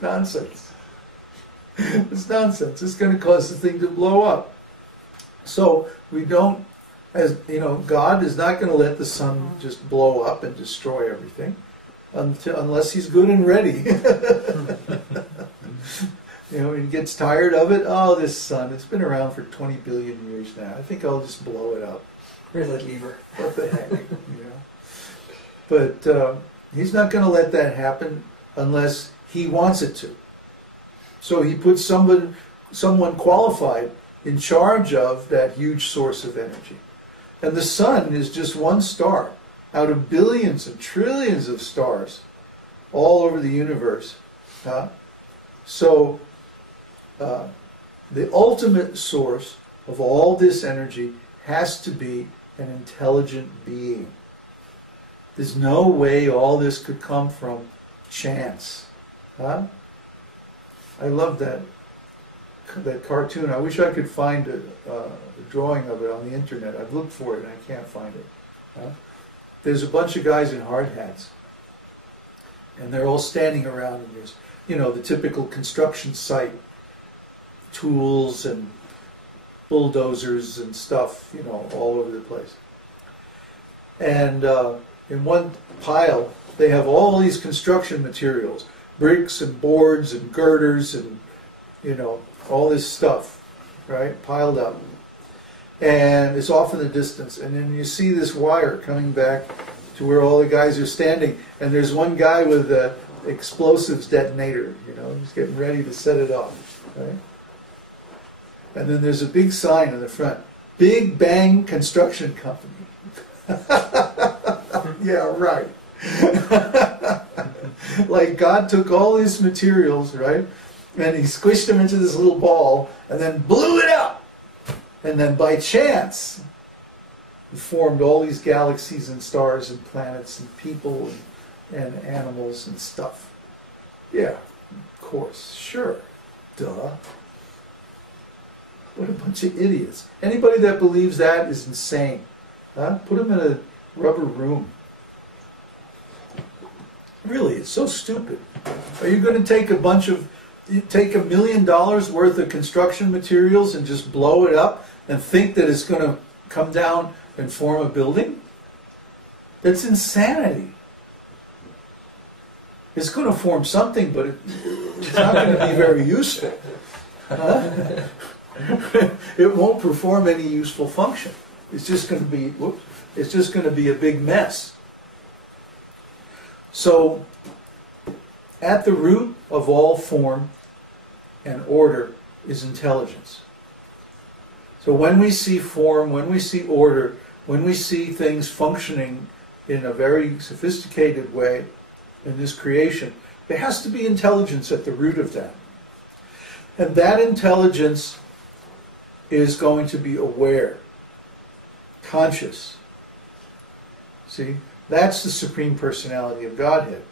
Nonsense. It's nonsense. It's going to cause the thing to blow up. So we don't, as you know, God is not going to let the sun just blow up and destroy everything unless he's good and ready. You know, he gets tired of it. Oh, this sun, it's been around for 20 billion years now. I think I'll just blow it up. Where's that lever? What the heck, you know? But he's not going to let that happen unless he wants it to. So he puts someone qualified in charge of that huge source of energy. And the sun is just one star out of billions and trillions of stars all over the universe. So the ultimate source of all this energy has to be an intelligent being. There's no way all this could come from chance. I love that cartoon. I wish I could find a drawing of it on the internet. I've looked for it and I can't find it. There's a bunch of guys in hard hats, and they're all standing around, and there's, you know, the typical construction site, tools and bulldozers and stuff, you know, all over the place. And in one pile, they have all these construction materials, bricks and boards and girders and, you know, all this stuff, right, piled up. And it's off in the distance. And then you see this wire coming back to where all the guys are standing. And there's one guy with a explosives detonator, you know, he's getting ready to set it off, right? And then there's a big sign in the front, Big Bang Construction Company. Yeah, right. Like God took all these materials, right, and he squished them into this little ball and then blew it up. And then by chance, he formed all these galaxies and stars and planets and people and animals and stuff. Yeah, of course, sure, duh. What a bunch of idiots. Anybody that believes that is insane. Put them in a rubber room. Really, it's so stupid. Are you going to take $1 million worth of construction materials and just blow it up and think that it's going to come down and form a building? That's insanity. It's going to form something, but it's not going to be very useful. It won't perform any useful function. It's just going to be, it's just going to be a big mess. So, at the root of all form and order is intelligence. So when we see form, when we see order, when we see things functioning in a very sophisticated way in this creation, there has to be intelligence at the root of that. And that intelligence is going to be aware, conscious. See? That's the Supreme Personality of Godhead.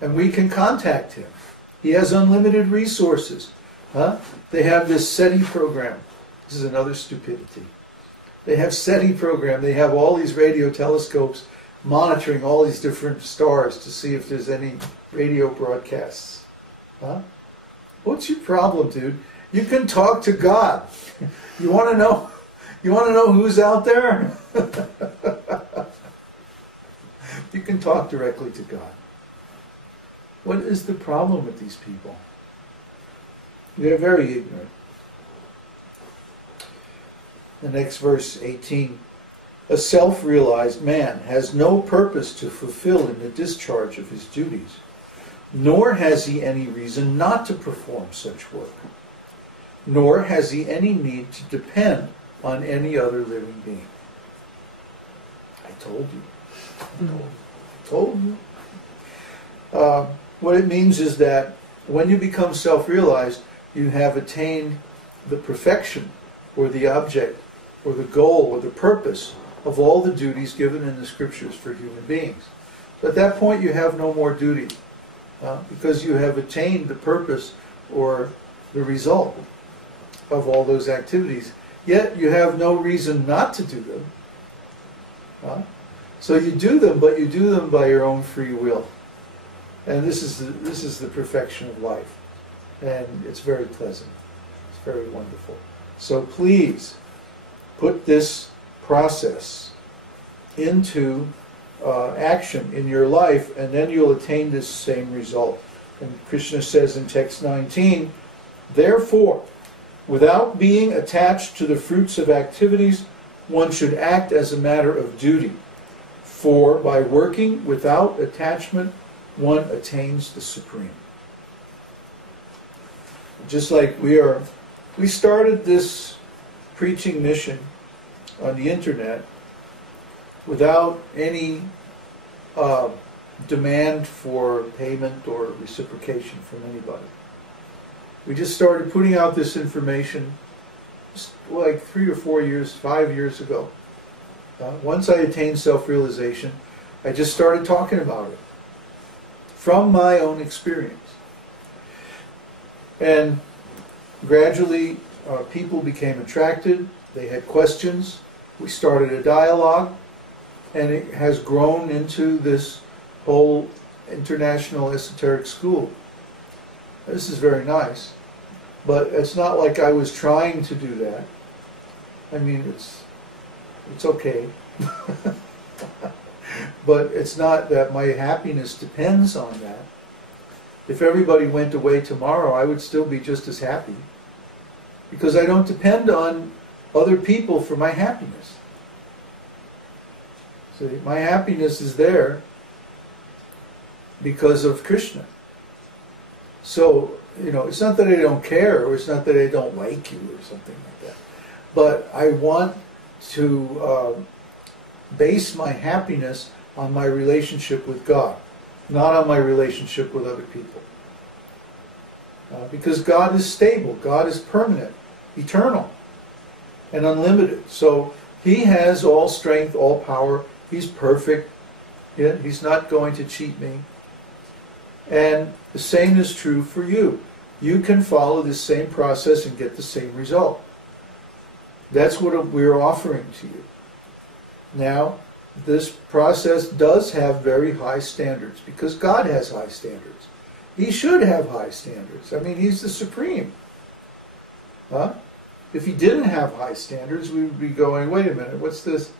And we can contact him. He has unlimited resources. They have this SETI program. This is another stupidity. They have SETI program. They have all these radio telescopes monitoring all these different stars to see if there's any radio broadcasts. What's your problem, dude? You can talk to God. You want to know? You want to know who's out there? You can talk directly to God. What is the problem with these people? They're very ignorant. The next verse, 18. A self-realized man has no purpose to fulfill in the discharge of his duties, nor has he any reason not to perform such work, nor has he any need to depend on any other living being. I told you. I told you. What it means is that when you become self-realized, you have attained the perfection, or the object, or the goal, or the purpose of all the duties given in the scriptures for human beings. So at that point you have no more duty, because you have attained the purpose or the result of all those activities. Yet you have no reason not to do them. So you do them, but you do them by your own free will. And this is the perfection of life. And it's very pleasant. It's very wonderful. So please put this process into action in your life, and then you'll attain this same result. And Krishna says in text 19, therefore, without being attached to the fruits of activities, one should act as a matter of duty. For by working without attachment, one attains the Supreme. Just like we started this preaching mission on the internet without any demand for payment or reciprocation from anybody. We just started putting out this information just like 3 or 4 years, 5 years ago. Once I attained self-realization, I just started talking about it from my own experience. And gradually people became attracted, they had questions, we started a dialogue, and it has grown into this whole international esoteric school. This is very nice, but it's not like I was trying to do that. I mean, it's okay. But it's not that my happiness depends on that. If everybody went away tomorrow, I would still be just as happy, because I don't depend on other people for my happiness. See, my happiness is there because of Krishna. So, it's not that I don't care, or it's not that I don't like you, or something like that. But I want to base my happiness on my relationship with God, not on my relationship with other people. Because God is stable, God is permanent, eternal, and unlimited. So He has all strength, all power. He's perfect. Yeah? He's not going to cheat me. And the same is true for you. You can follow this same process and get the same result. That's what we're offering to you. Now, this process does have very high standards, because God has high standards. He should have high standards. I mean, He's the Supreme. Huh? If He didn't have high standards, we would be going, wait a minute, what's this?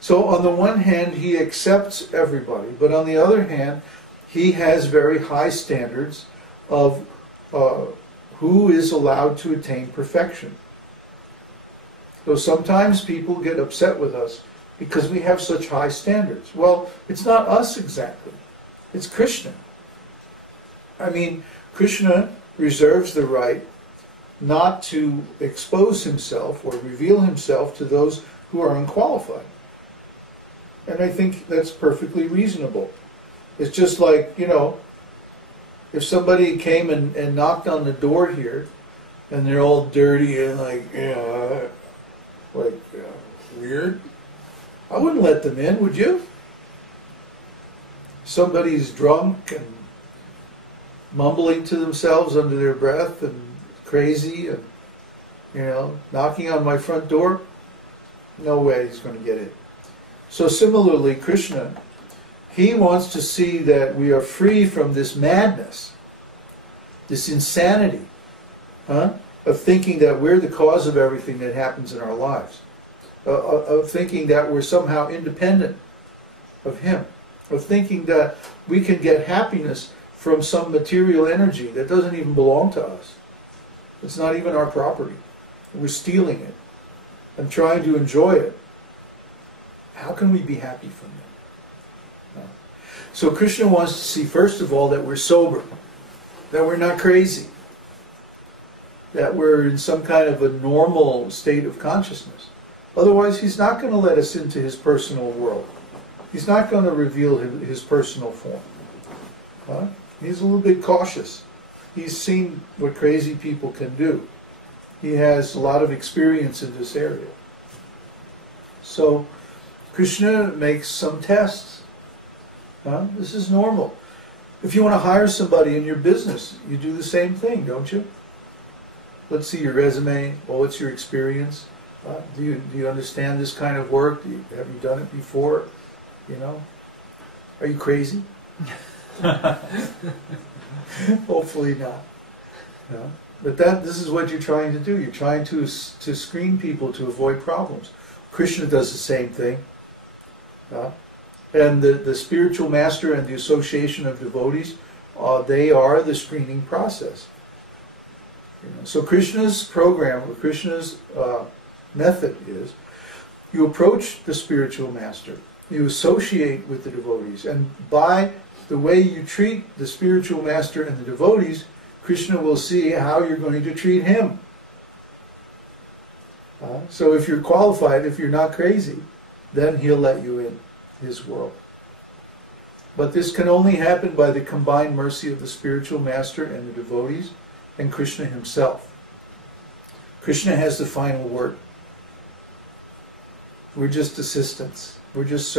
So on the one hand, He accepts everybody, but on the other hand, He has very high standards of who is allowed to attain perfection. So sometimes people get upset with us because we have such high standards. Well, it's not us exactly. It's Krishna. I mean, Krishna reserves the right not to expose Himself or reveal Himself to those who are unqualified. And I think that's perfectly reasonable. It's just like, if somebody came and knocked on the door here, and they're all dirty and weird, I wouldn't let them in, would you? Somebody's drunk and mumbling to themselves under their breath and crazy and, knocking on my front door, no way he's going to get in. So similarly, Krishna, He wants to see that we are free from this madness, this insanity, of thinking that we're the cause of everything that happens in our lives, of thinking that we're somehow independent of Him, of thinking that we can get happiness from some material energy that doesn't even belong to us. It's not even our property. We're stealing it and trying to enjoy it. How can we be happy from that? No. So Krishna wants to see, first of all, that we're sober, that we're not crazy, that we're in some kind of a normal state of consciousness. Otherwise, He's not going to let us into His personal world. He's not going to reveal His personal form. He's a little bit cautious. He's seen what crazy people can do. He has a lot of experience in this area. So Krishna makes some tests. This is normal. If you want to hire somebody in your business, you do the same thing, don't you? Let's see your resume. Well, what's your experience? Do you understand this kind of work? Have you done it before? You know? Are you crazy? Hopefully not. No? But this is what you're trying to do. You're trying to screen people to avoid problems. Krishna does the same thing. And the spiritual master and the association of devotees, they are the screening process. So Krishna's program, or Krishna's method is, you approach the spiritual master, you associate with the devotees, and by the way you treat the spiritual master and the devotees, Krishna will see how you're going to treat him. So if you're qualified, if you're not crazy, then he'll let you in his world. But this can only happen by the combined mercy of the spiritual master and the devotees and Krishna himself. Krishna has the final word. We're just assistants. We're just servants.